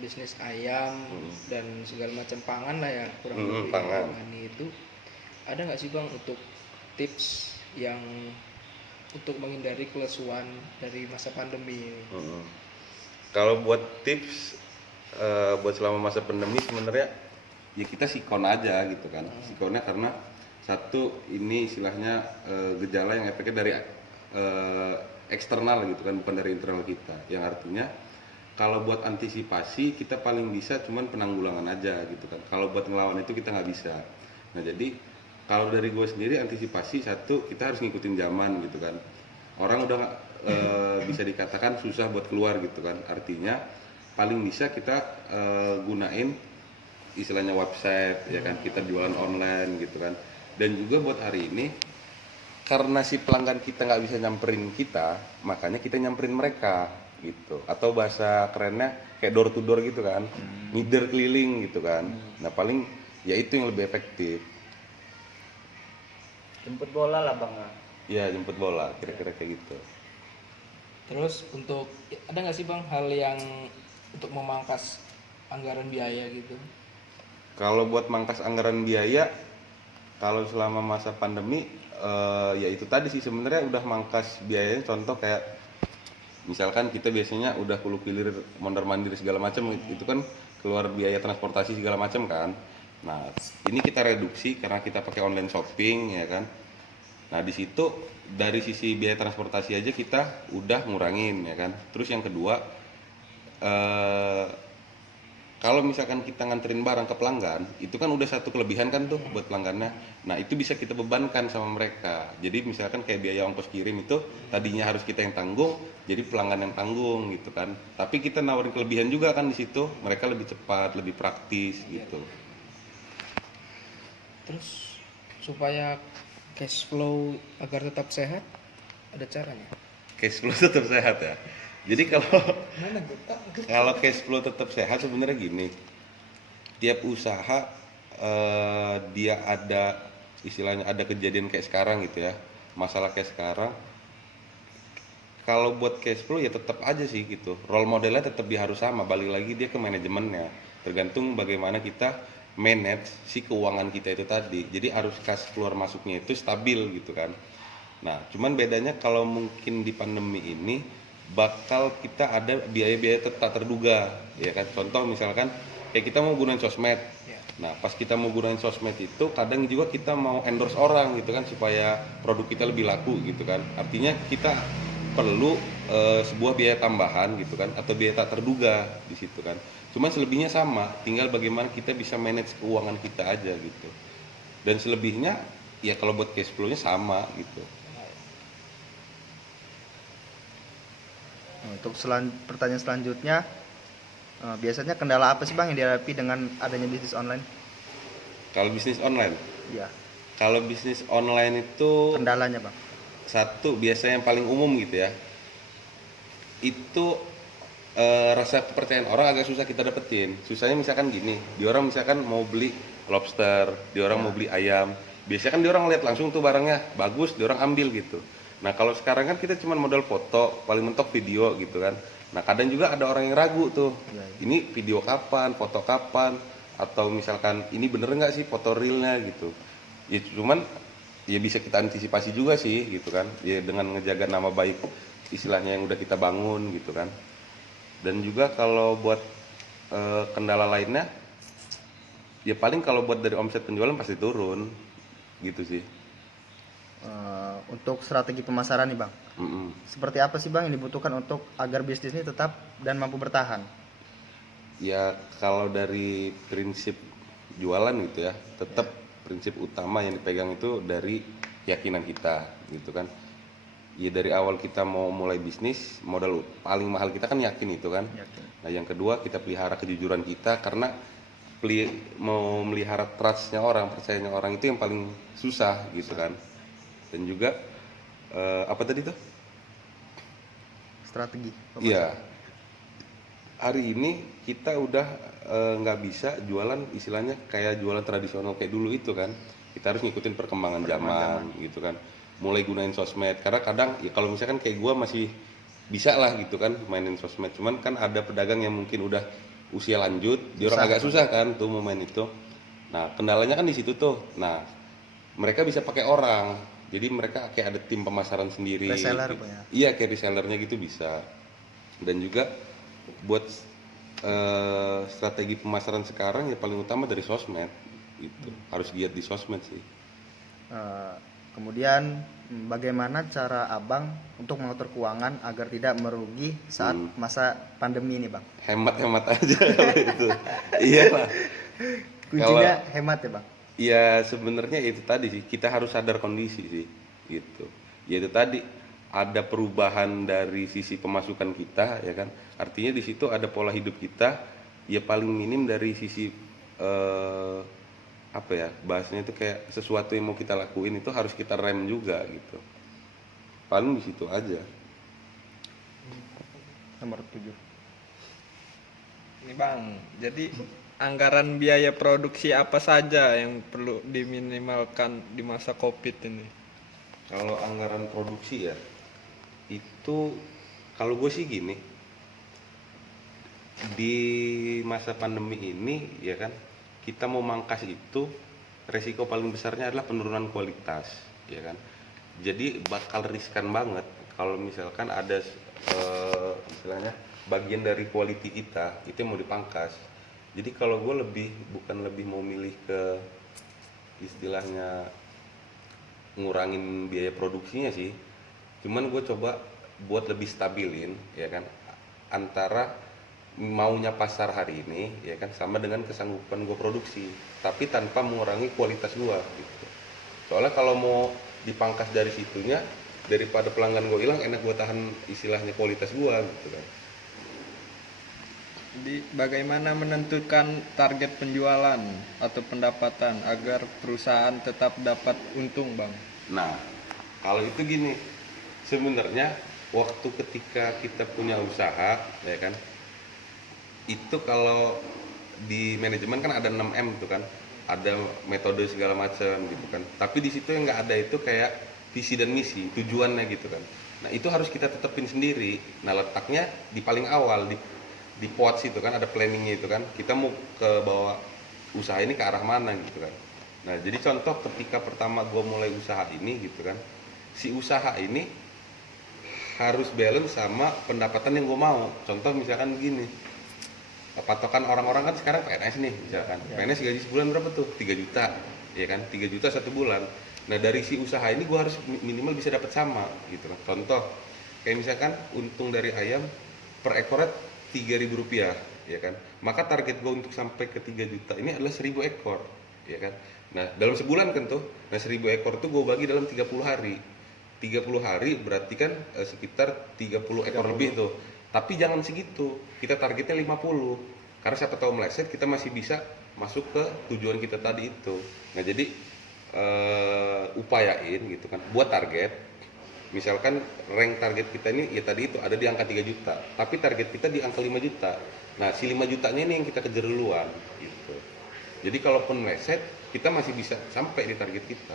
bisnis ayam dan segala macam pangan lah ya, kurang lebih pangan. itu ada nggak sih bang untuk tips yang untuk menghindari kelesuan dari masa pandemi ini? Kalau buat tips buat selama masa pandemi sebenarnya ya kita sikon aja gitu kan. Sikonnya karena satu ini istilahnya gejala yang efeknya dari eksternal gitu kan, bukan dari internal kita. Yang artinya kalau buat antisipasi kita paling bisa cuman penanggulangan aja gitu kan. Kalau buat ngelawan itu kita nggak bisa. Nah jadi kalau dari gue sendiri antisipasi satu kita harus ngikutin zaman gitu kan. Orang udah bisa dikatakan susah buat keluar gitu kan. Artinya paling bisa kita gunain istilahnya website ya kan, kita jualan online gitu kan. Dan juga buat hari ini karena si pelanggan kita nggak bisa nyamperin kita, makanya kita nyamperin mereka gitu. Atau bahasa kerennya kayak door to door gitu kan, ngider keliling gitu kan. Nah paling ya itu yang lebih efektif. Jemput bola lah bang. Iya jemput bola, kira-kira kayak gitu. Terus untuk ada nggak sih bang hal yang untuk memangkas anggaran biaya gitu? Kalau buat mangkas anggaran biaya, kalau selama masa pandemi, ya itu tadi sih sebenarnya udah mangkas biayanya. Contoh kayak misalkan kita biasanya udah hulu hilir mondar mandir segala macam, itu kan keluar biaya transportasi segala macam kan. Nah ini kita reduksi karena kita pakai online shopping ya kan. Nah di situ dari sisi biaya transportasi aja kita udah ngurangin ya kan. Terus yang kedua, kalau misalkan kita nganterin barang ke pelanggan, itu kan udah satu kelebihan kan tuh buat pelanggannya. Nah itu bisa kita bebankan sama mereka. Jadi misalkan kayak biaya ongkos kirim itu tadinya harus kita yang tanggung, jadi pelanggan yang tanggung gitu kan. Tapi kita nawarin kelebihan juga kan di situ, mereka lebih cepat, lebih praktis gitu. Terus supaya cash flow agar tetap sehat ada caranya? Cash flow tetap sehat ya. Jadi kalau cash flow tetap sehat sebenarnya gini, tiap usaha dia ada istilahnya ada kejadian kayak sekarang gitu ya, masalah kayak sekarang. Kalau buat cash flow ya tetap aja sih gitu, role modelnya tetap dia harus sama, balik lagi dia ke manajemennya, tergantung bagaimana kita manage si keuangan kita itu tadi. Jadi harus cash keluar masuknya itu stabil gitu kan. Nah cuman bedanya kalau mungkin di pandemi ini bakal kita ada biaya-biaya tak terduga ya kan. Contoh misalkan kayak kita mau gunain sosmed. Nah pas kita mau gunain sosmed itu kadang juga kita mau endorse orang gitu kan supaya produk kita lebih laku gitu kan. Artinya kita perlu sebuah biaya tambahan gitu kan, atau biaya tak terduga di situ kan. Cuma selebihnya sama, tinggal bagaimana kita bisa manage keuangan kita aja gitu. Dan selebihnya ya kalau buat cash flow-nya sama gitu. Untuk pertanyaan selanjutnya, biasanya kendala apa sih bang yang dihadapi dengan adanya bisnis online? Kalau bisnis online, Ya, kalau bisnis online itu kendalanya bang. satu biasanya yang paling umum gitu ya, itu rasa kepercayaan orang agak susah kita dapetin. Susahnya misalkan gini, di orang misalkan mau beli lobster, di orang mau beli ayam, biasanya kan di orang lihat langsung tuh barangnya bagus, di orang ambil gitu. Nah kalau sekarang kan kita cuma modal foto, paling mentok video gitu kan. Nah kadang juga ada orang yang ragu tuh, ini video kapan, foto kapan, atau misalkan ini bener nggak sih foto realnya gitu. Ya cuman ya bisa kita antisipasi juga sih gitu kan, ya dengan ngejaga nama baik istilahnya yang udah kita bangun gitu kan. Dan juga kalau buat kendala lainnya ya paling kalau buat dari omset penjualan pasti turun gitu sih. Untuk strategi pemasaran nih bang, seperti apa sih bang yang dibutuhkan untuk agar bisnis ini tetap dan mampu bertahan? Ya kalau dari prinsip jualan gitu ya, tetap prinsip utama yang dipegang itu dari keyakinan kita gitu kan. Ya dari awal kita mau mulai bisnis, modal paling mahal kita kan yakin itu kan. Yakin. Nah yang kedua kita pelihara kejujuran kita, karena mau melihara trustnya orang, percayanya orang itu yang paling susah gitu kan. Dan juga apa tadi tuh? Strategi pemasaran. Iya. Hari ini kita udah nggak bisa jualan istilahnya kayak jualan tradisional kayak dulu itu kan. Kita harus ngikutin perkembangan zaman gitu kan. Mulai gunain sosmed, karena kadang ya kalau misalkan kayak gua masih bisa lah gitu kan mainin sosmed. Cuman kan ada pedagang yang mungkin udah usia lanjut, dia orang agak susah kan tuh mau main itu. Nah, kendalanya kan di situ tuh. Nah, mereka bisa pakai orang. Jadi mereka kayak ada tim pemasaran sendiri. Reseller, gitu. Pak, ya? Iya, kayak resellernya gitu bisa. Dan juga buat strategi pemasaran sekarang ya paling utama dari sosmed gitu. Harus giat di sosmed sih. Kemudian bagaimana cara abang untuk mengatur keuangan agar tidak merugi saat masa pandemi ini, bang? Hemat-hemat aja kalau itu. Iyalah. Kuncinya hemat ya, bang? Ya sebenarnya itu tadi sih, kita harus sadar kondisi sih gitu. Ya itu tadi ada perubahan dari sisi pemasukan kita ya kan. Artinya di situ ada pola hidup kita ya paling minim dari sisi apa ya bahasanya itu kayak sesuatu yang mau kita lakuin itu harus kita rem juga gitu. Paling di situ aja. Nomor 7. Ini bang, jadi anggaran biaya produksi apa saja yang perlu diminimalkan di masa COVID ini? Kalau anggaran produksi ya itu kalau gue sih gini, di masa pandemi ini ya kan kita mau mangkas itu resiko paling besarnya adalah penurunan kualitas ya kan. Jadi bakal riskan banget kalau misalkan ada istilahnya bagian dari quality kita itu yang mau dipangkas. Jadi kalau gue bukan lebih mau milih ke istilahnya ngurangin biaya produksinya sih, cuman gue coba buat lebih stabilin ya kan antara maunya pasar hari ini ya kan sama dengan kesanggupan gue produksi, tapi tanpa mengurangi kualitas gue gitu. Soalnya kalau mau dipangkas dari situnya daripada pelanggan gue hilang, enak gue tahan istilahnya kualitas gue gitu kan. Jadi bagaimana menentukan target penjualan atau pendapatan agar perusahaan tetap dapat untung, bang? Nah, kalau itu gini, sebenarnya waktu ketika kita punya usaha, ya kan, itu kalau di manajemen kan ada 6M tuh kan, ada metode segala macam gitu kan. Tapi di situ yang nggak ada itu kayak visi dan misi, tujuannya gitu kan. Nah itu harus kita tetepin sendiri. Nah letaknya di paling awal di POTS itu kan ada planningnya itu kan. Kita mau ke bawa usaha ini ke arah mana gitu kan. Nah jadi contoh ketika pertama gue mulai usaha ini gitu kan, si usaha ini harus balance sama pendapatan yang gue mau. Contoh misalkan gini, patokan orang-orang kan sekarang PNS nih misalkan, PNS gaji sebulan berapa tuh? 3 juta ya kan, 3 juta satu bulan. Nah dari si usaha ini gue harus minimal bisa dapat sama gitu kan. Contoh kayak misalkan untung dari ayam per ekornya Rp3.000 ya kan, maka target gue untuk sampai ke 3 juta ini adalah 1.000 ekor ya kan. Nah dalam sebulan kan tuh, nah 1.000 ekor tuh gue bagi dalam 30 hari 30 hari berarti kan sekitar 30 ekor lebih tuh. Tapi jangan segitu, kita targetnya 50 karena siapa tahu meleset kita masih bisa masuk ke tujuan kita tadi itu. Nah jadi upayain gitu kan buat target. Misalkan rank target kita ini ya tadi itu ada di angka 3 juta, tapi target kita di angka 5 juta. Nah, si 5 jutanya ini yang kita kejar duluan gitu. Jadi kalaupun meleset, kita masih bisa sampai di target kita.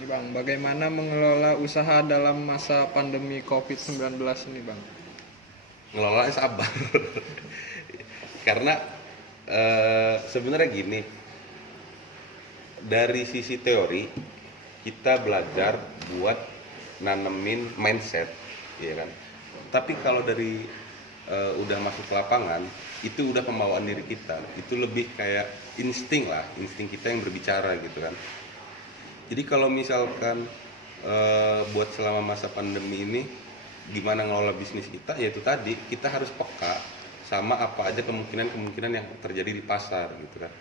Ini bang, bagaimana mengelola usaha dalam masa pandemi COVID-19 ini, bang? Ngelolanya sabar. Karena sebenarnya gini, dari sisi teori kita belajar buat nanemin mindset ya kan, tapi kalau dari udah masuk ke lapangan itu udah pembawaan diri kita, itu lebih kayak insting kita yang berbicara gitu kan. Jadi kalau misalkan buat selama masa pandemi ini gimana ngelola bisnis kita, yaitu tadi kita harus peka sama apa aja kemungkinan yang terjadi di pasar gitu kan.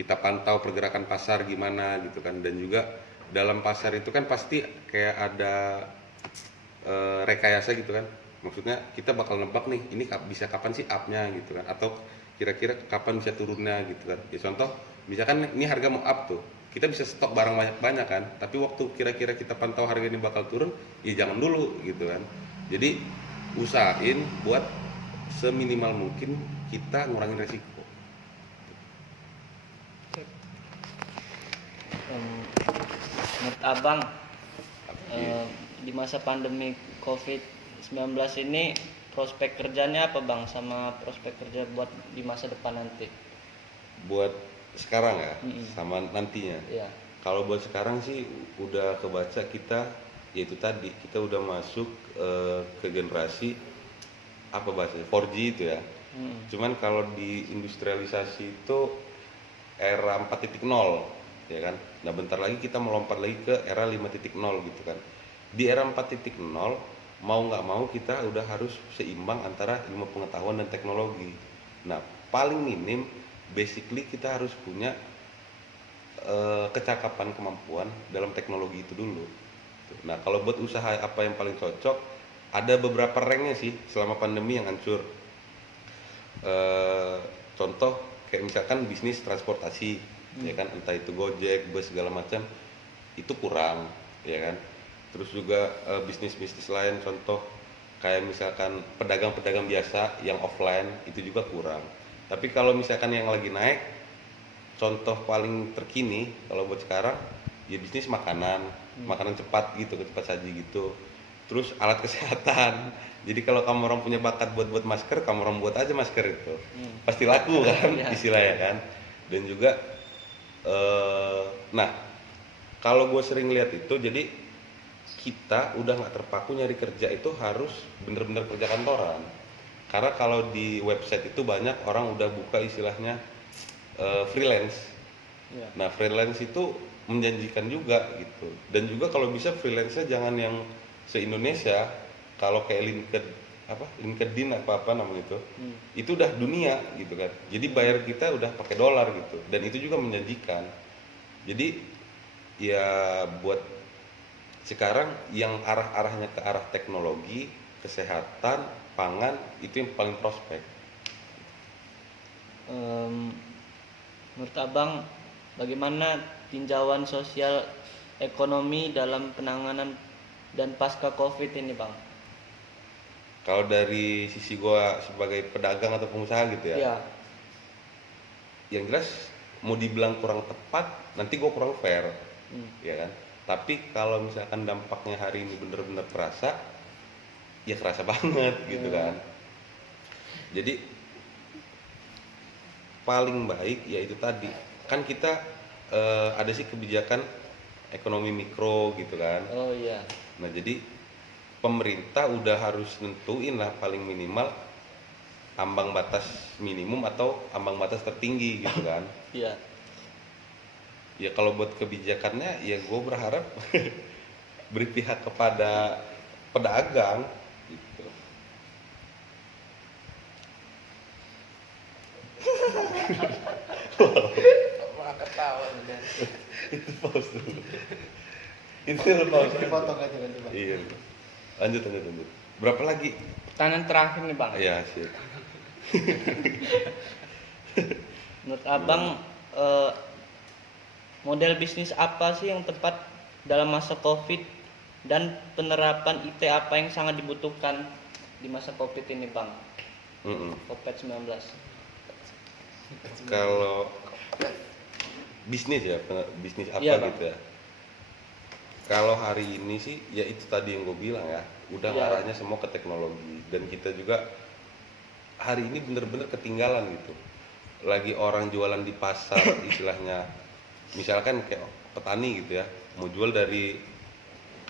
Kita pantau pergerakan pasar gimana gitu kan, dan juga dalam pasar itu kan pasti kayak ada rekayasa gitu kan. Maksudnya kita bakal nebak nih, ini bisa kapan sih up-nya gitu kan, atau kira-kira kapan bisa turunnya gitu kan. Ya contoh, misalkan ini harga mau up tuh, kita bisa stok barang banyak-banyak kan, tapi waktu kira-kira kita pantau harga ini bakal turun, ya jangan dulu gitu kan. Jadi usahain buat seminimal mungkin kita ngurangin resiko. Menurut abang, di masa pandemi COVID-19 ini prospek kerjanya apa Bang, sama prospek kerja buat di masa depan nanti? Buat sekarang ya, Mm-mm. sama nantinya. Iya. Kalau buat sekarang sih udah kebaca kita, yaitu tadi kita udah masuk ke generasi apa bahasanya 4G itu ya. Cuman kalau di industrialisasi itu era 4.0 ya kan. Nah, bentar lagi kita melompat lagi ke era 5.0 gitu kan. Di era 4.0 mau nggak mau kita udah harus seimbang antara ilmu pengetahuan dan teknologi. Nah, paling minim basically kita harus punya kecakapan kemampuan dalam teknologi itu dulu. Nah, kalau buat usaha apa yang paling cocok, ada beberapa ranknya sih selama pandemi yang hancur. Contoh kayak misalkan bisnis transportasi, ya kan, entah itu Gojek, bus segala macam, itu kurang, ya kan. Terus juga bisnis-bisnis lain, contoh kayak misalkan pedagang-pedagang biasa yang offline itu juga kurang. Tapi kalau misalkan yang lagi naik, contoh paling terkini kalau buat sekarang ya bisnis makanan, makanan cepat gitu, cepat saji gitu. Terus alat kesehatan. Jadi kalau kamu orang punya bakat buat masker, kamu orang buat aja masker itu. Pasti laku kan Iya. istilahnya kan. Dan juga nah, kalau gue sering lihat itu, jadi kita udah nggak terpaku nyari kerja itu harus bener-bener kerja kantoran. Karena kalau di website itu banyak orang udah buka istilahnya freelance. Iya. Nah, freelance itu menjanjikan juga gitu. Dan juga kalau bisa freelance-nya jangan yang se-Indonesia. Kalau kayak LinkedIn apa namanya itu udah dunia gitu kan. Jadi bayar kita udah pakai dolar gitu. Dan itu juga menjanjikan. Jadi ya buat sekarang yang arah-arahnya ke arah teknologi, kesehatan, pangan itu yang paling prospek. Menurut Abang, bagaimana tinjauan sosial ekonomi dalam penanganan dan pasca Covid ini Bang? Kalau dari sisi gua sebagai pedagang atau pengusaha gitu ya, Iya. yang jelas mau dibilang kurang tepat, nanti gua kurang fair, ya kan. Tapi kalau misalkan dampaknya hari ini bener-bener kerasa, ya kerasa banget gitu kan. Jadi paling baik yaitu tadi, kan kita ada sih kebijakan ekonomi mikro gitu kan. Oh iya. Nah, jadi pemerintah udah harus nentuin lah paling minimal ambang batas minimum atau ambang batas tertinggi gitu kan. Iya. Ya kalau buat kebijakannya ya gue berharap berpihak kepada pedagang gitu. Malah ketawa udah. Itu pause dulu. Itu pause. Dipotong aja nanti Bang. Iya. Lanjut. Berapa lagi? Pertanyaan terakhir nih Bang. Iya sih. Menurut Abang, model bisnis apa sih yang tepat dalam masa Covid dan penerapan IT apa yang sangat dibutuhkan di masa Covid ini Bang? Covid-19. Kalau bisnis ya, bisnis apa Iya, Bang. gitu ya. Kalau hari ini sih ya itu tadi yang gue bilang ya, udah Iya. arahnya semua ke teknologi dan kita juga hari ini bener-bener ketinggalan gitu. Lagi orang jualan di pasar istilahnya, misalkan kayak petani gitu ya, mau jual dari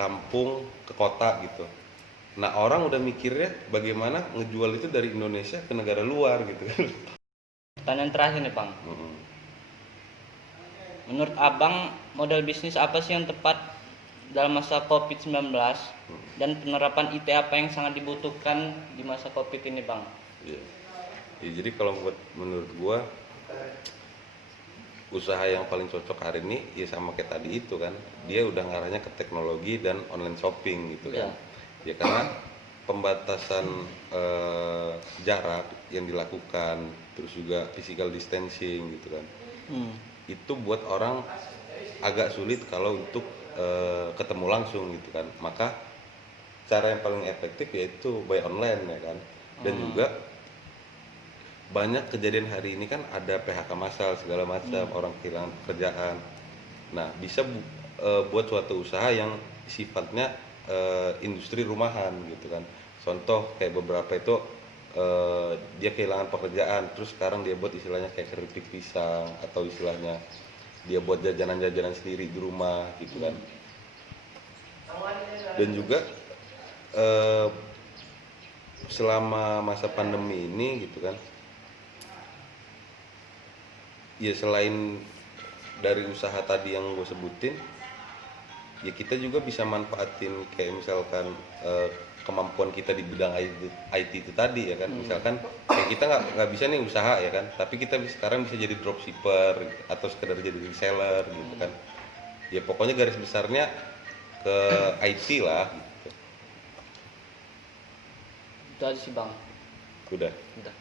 kampung ke kota gitu. Nah, orang udah mikirnya bagaimana ngejual itu dari Indonesia ke negara luar gitu kan. Pertanyaan terakhir nih Bang. Menurut Abang, model bisnis apa sih yang tepat dalam masa Covid-19 dan penerapan IT apa yang sangat dibutuhkan di masa Covid ini Bang? Iya. Ya, jadi kalau menurut gua usaha yang paling cocok hari ini ya sama kayak tadi itu kan, dia udah ngarahnya ke teknologi dan online shopping gitu kan. Ya karena pembatasan jarak yang dilakukan, terus juga physical distancing gitu kan, itu buat orang agak sulit kalau untuk ketemu langsung gitu kan. Maka cara yang paling efektif yaitu by online ya kan. Dan juga banyak kejadian hari ini kan ada PHK massal segala macam, orang kehilangan pekerjaan. Nah, bisa buat suatu usaha yang sifatnya industri rumahan gitu kan. Contoh kayak beberapa itu dia kehilangan pekerjaan, terus sekarang dia buat istilahnya kayak keripik pisang, atau istilahnya dia buat jajanan-jajanan sendiri di rumah gitu kan. Dan juga selama masa pandemi ini gitu kan, ya selain dari usaha tadi yang gue sebutin, ya kita juga bisa manfaatin kayak misalkan kemampuan kita di bidang IT itu tadi ya kan. Misalkan kayak kita nggak bisa nih usaha ya kan, tapi kita sekarang bisa jadi dropshipper atau sekedar jadi reseller gitu kan. Ya pokoknya garis besarnya ke IT lah gitu. Itu aja sih bang. Udah. Udah.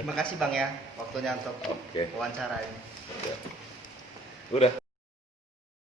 Terima kasih Bang ya waktunya untuk Oke. wawancara ini. Udah.